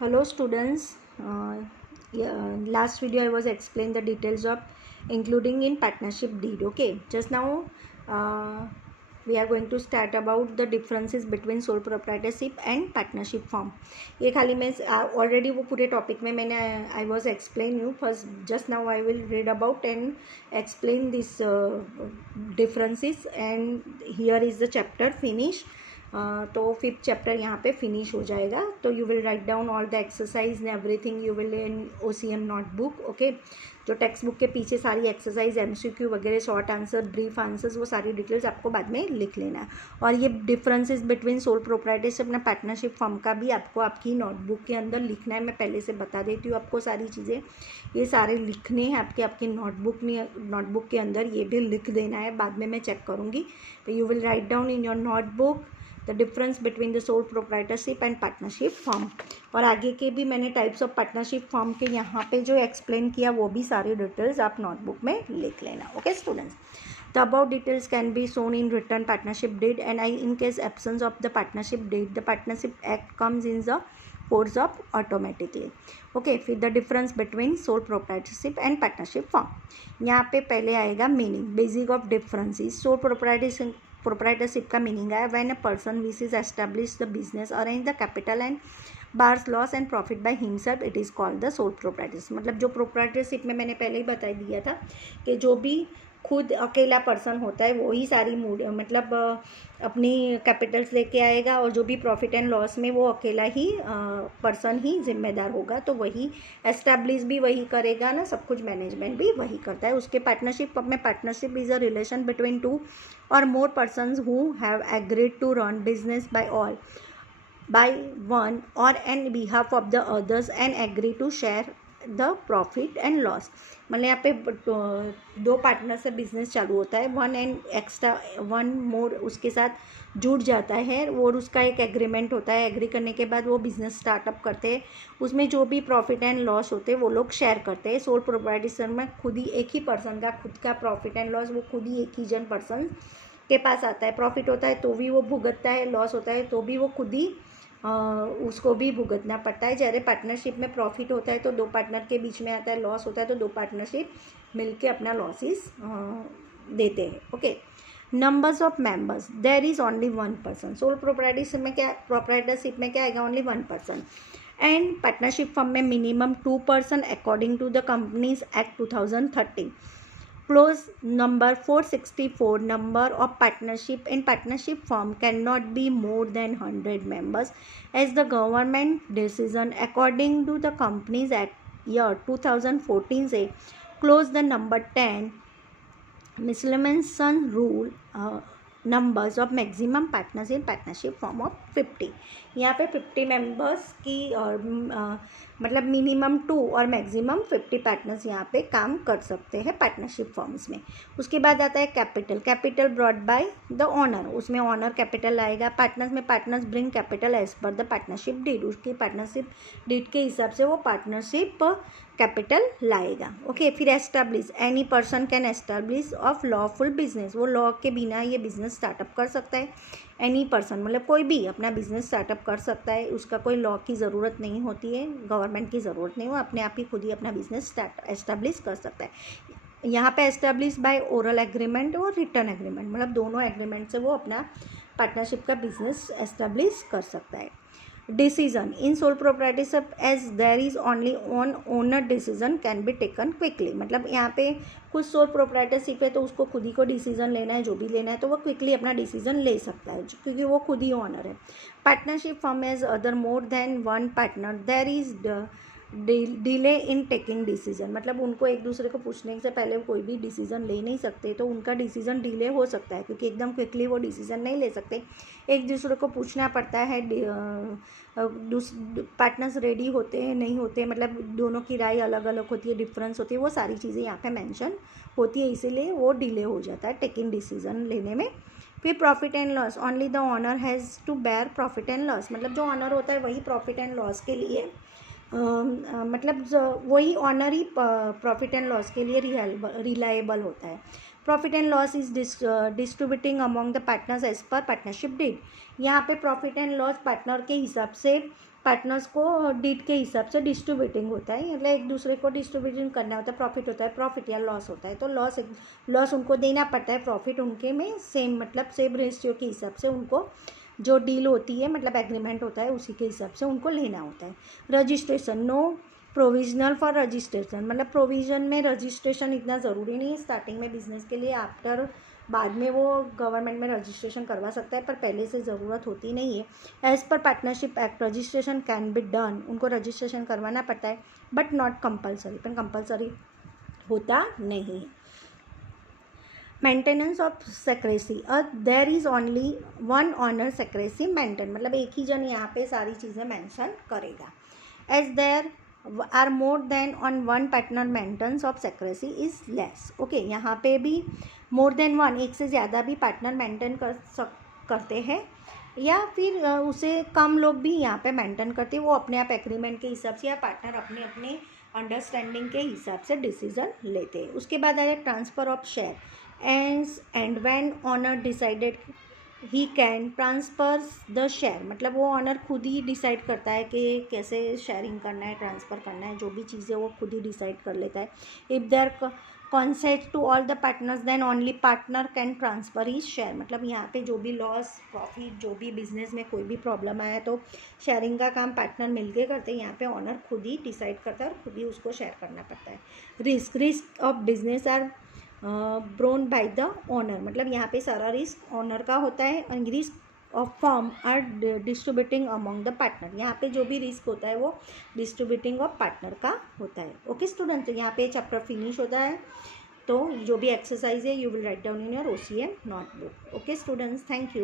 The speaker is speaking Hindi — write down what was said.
Hello students. Last video I was explained the details of including in partnership deed. Okay, just now we are going to start about the differences between sole proprietorship and partnership form. ये खाली मैं already वो पूरे topic में मैंने I was explain you first. Just now I will read about and explain this differences, and here is the chapter finish. तो 5th चैप्टर यहाँ पे फिनिश हो जाएगा. तो you will write down all the exercise and everything you will in OCM notebook. Okay, जो टेक्स्ट बुक के पीछे सारी एक्सरसाइज MCQ वगैरह, शॉर्ट आंसर, ब्रीफ आंसर्स, वो सारी डिटेल्स आपको बाद में लिख लेना है. और ये डिफरेंसेस बिटवीन सोल प्रोप्राइटरशिप अपना पार्टनरशिप फर्म का भी आपको आपकी नोटबुक के अंदर लिखना है. मैं पहले से बता देती हूँ आपको सारी चीज़ें, ये सारे लिखने हैं आपके नोटबुक के अंदर, ये भी लिख देना है. बाद में मैं चेक करूँगी. तो you will write down in your notebook the difference between the sole proprietorship and partnership firm. और आगे के भी मैंने टाइप्स ऑफ पार्टनरशिप फर्म के यहाँ पे जो एक्सप्लेन किया वो भी सारे डिटेल्स आप नोटबुक में लिख लेना. Okay students, the above details can be shown in written partnership deed, and in case absence of the partnership deed, the partnership act comes in the force of automatically. Okay, फिर the difference between sole proprietorship and partnership firm. यहाँ पे पहले आएगा meaning. Basic of differences. Sole proprietorship का मीनिंग है when a person wishes to establish the business, arrange the capital and bars loss and profit by himself, it is called the sole proprietorship. मतलब जो proprietorship में मैंने पहले ही बता दिया था कि जो भी खुद अकेला पर्सन होता है वही सारी मतलब अपनी कैपिटल्स लेके आएगा, और जो भी प्रॉफिट एंड लॉस में वो अकेला ही पर्सन ही जिम्मेदार होगा. तो वही एस्टैब्लिश भी वही करेगा ना, सब कुछ मैनेजमेंट भी वही करता है. उसके पार्टनरशिप में, partnership is a relation between two or more persons who have agreed to run business by one or on behalf of the others and agree to share the profit and loss. मतलब यहाँ पे दो पार्टनर से बिजनेस चालू होता है, वन मोर उसके साथ जुड़ जाता है, और उसका एक एग्रीमेंट होता है. एग्री करने के बाद वो बिजनेस स्टार्टअप करते हैं. उसमें जो भी प्रॉफिट एंड लॉस होते हैं वो लोग शेयर करते हैं. सोल प्रोप्राइटरशिप में खुद ही एक ही पर्सन का खुद का प्रॉफिट एंड लॉस वो खुद ही एक ही पर्सन के पास आता है. प्रॉफिट होता है तो भी वो भुगतता है, लॉस होता है तो भी वो खुद ही उसको भी भुगतना पड़ता है. जैसे पार्टनरशिप में प्रॉफिट होता है तो दो पार्टनर के बीच में आता है, लॉस होता है तो दो पार्टनरशिप मिलके अपना लॉसेस देते हैं. Okay, numbers of members. There is only one person. Sole proprietorship में क्या आएगा? Only one person. And partnership firm में minimum 2 person according to the Companies Act 2013. Clause number 464, number of partnership in partnership firm cannot be more than 100 members as the government decision according to the Companies Act year 2014 say. Clause the number 10, miscellaneous rule, numbers of maximum partners in partnership form of 50. यहाँ पे 50 मेंबर्स की और मतलब मिनिमम 2 और मैक्सिमम 50 पार्टनर्स यहाँ पे काम कर सकते हैं पार्टनरशिप फॉर्म्स में. उसके बाद आता है capital brought by the owner. उसमें ऑनर कैपिटल आएगा. पार्टनर्स में partners bring capital as per the partnership deed. उसकी पार्टनरशिप डीड के हिसाब से वो पार्टनरशिप कैपिटल लाएगा. ओके, फिर establish. Any person can establish of lawful business. वो लॉ के बिना ये बिजनेस स्टार्टअप कर सकता है. एनी पर्सन मतलब कोई भी अपना बिजनेस स्टार्टअप कर सकता है. उसका कोई लॉ की ज़रूरत नहीं होती है, गवर्नमेंट की ज़रूरत नहीं. वो अपने आप ही खुद ही अपना बिजनेस एस्टैब्लिश कर सकता है. यहाँ पे एस्टैब्लिश बाय ओरल एग्रीमेंट और रिटर्न एग्रीमेंट, मतलब दोनों एग्रीमेंट से वो अपना पार्टनरशिप का बिजनेस एस्टैब्लिश कर सकता है. Decision in sole proprietorship as there is only on owner decision can be taken quickly. मतलब यहाँ पे खुद सोल प्रोप्राइटरशिप है तो उसको खुद ही को डिसीजन लेना है, जो भी लेना है तो वो क्विकली अपना डिसीजन ले सकता है क्योंकि वो खुद ही ऑनर है. Partnership firm as other more than one partner there is delay in taking decision. मतलब उनको एक दूसरे को पूछने से पहले कोई भी डिसीजन ले नहीं सकते, तो उनका डिसीजन डिले हो सकता है क्योंकि एकदम क्विकली वो डिसीजन नहीं ले सकते. एक दूसरे को पूछना पड़ता है. पार्टनर्स रेडी होते हैं नहीं होते, मतलब दोनों की राय अलग अलग होती है, डिफरेंस होती है, वो सारी चीज़ें यहाँ पे मेंशन होती है, इसीलिए वो डिले हो जाता है टेकिंग डिसीजन लेने में. फिर profit and loss. Only the owner has to bear profit and loss. मतलब जो ऑनर होता है वही प्रॉफिट एंड लॉस के लिए मतलब वही ऑनर ही प्रॉफिट एंड लॉस के लिए रिलायबल होता है. Profit and loss is distributing among the partners as per partnership deed. यहाँ पे प्रॉफिट एंड लॉस पार्टनर के हिसाब से पार्टनर्स को डीड के हिसाब से डिस्ट्रीब्यूटिंग होता है, मतलब एक दूसरे को डिस्ट्रीब्यूटिंग करना होता है, प्रॉफिट होता है, प्रॉफिट या लॉस होता है, तो लॉस उनको देना पड़ता है, प्रॉफिट उनके में सेम, मतलब सेम रेशियो के हिसाब से उनको जो डील होती है, मतलब एग्रीमेंट होता है, उसी के हिसाब से उनको लेना होता है। Registration, no provisional for registration, मतलब प्रोविज़न में रजिस्ट्रेशन इतना ज़रूरी नहीं है स्टार्टिंग में बिजनेस के लिए, आफ्टर बाद में वो गवर्नमेंट में रजिस्ट्रेशन करवा सकता है, पर पहले से ज़रूरत होती नहीं है। As per partnership act registration can be done, उनको रजिस्ट्रेशन करवाना पड़ता है, बट नॉट कंपलसरी, पर कंपलसरी होता नहीं है। Maintenance of secrecy, there is only one owner secrecy maintain, मतलब एक ही जन यहाँ पे सारी चीज़ें मेंशन करेगा। As there are more than on one partner maintenance of secrecy is less, okay, यहाँ पे भी मोर देन वन, एक से ज़्यादा भी पार्टनर मेंटेन करते हैं, या फिर उसे कम लोग भी यहाँ पे मेंटेन करते हैं, वो अपने आप एग्रीमेंट के हिसाब से या पार्टनर अपने अपने अंडरस्टैंडिंग के हिसाब से डिसीजन लेते हैं। उसके बाद आया transfer of share, and when owner decided he can transfer the share, मतलब वो ऑनर खुद ही डिसाइड करता है कि कैसे शेयरिंग करना है, ट्रांसफ़र करना है, जो भी चीज़ें वो खुद ही डिसाइड कर लेता है। If there consent to all the partners then only partner can transfer he share, मतलब यहाँ पे जो भी लॉस प्रॉफिट, जो भी बिजनेस में कोई भी प्रॉब्लम आया तो शेयरिंग का काम पार्टनर मिलके करते हैं, यहाँ पे ऑनर खुद ही डिसाइड करता है और खुद ही उसको शेयर करना पड़ता है। Risk of business are borne by the owner, मतलब यहाँ पे सारा रिस्क ओनर का होता है, और risk of firm are distributing among the partner, यहाँ पे जो भी रिस्क होता है वो डिस्ट्रीब्यूटिंग ऑफ पार्टनर का होता है। ओके स्टूडेंट, तो यहाँ पे चैप्टर फिनिश होता है, तो जो भी एक्सरसाइज है you will write down in your OCM notebook. Okay students, thank you.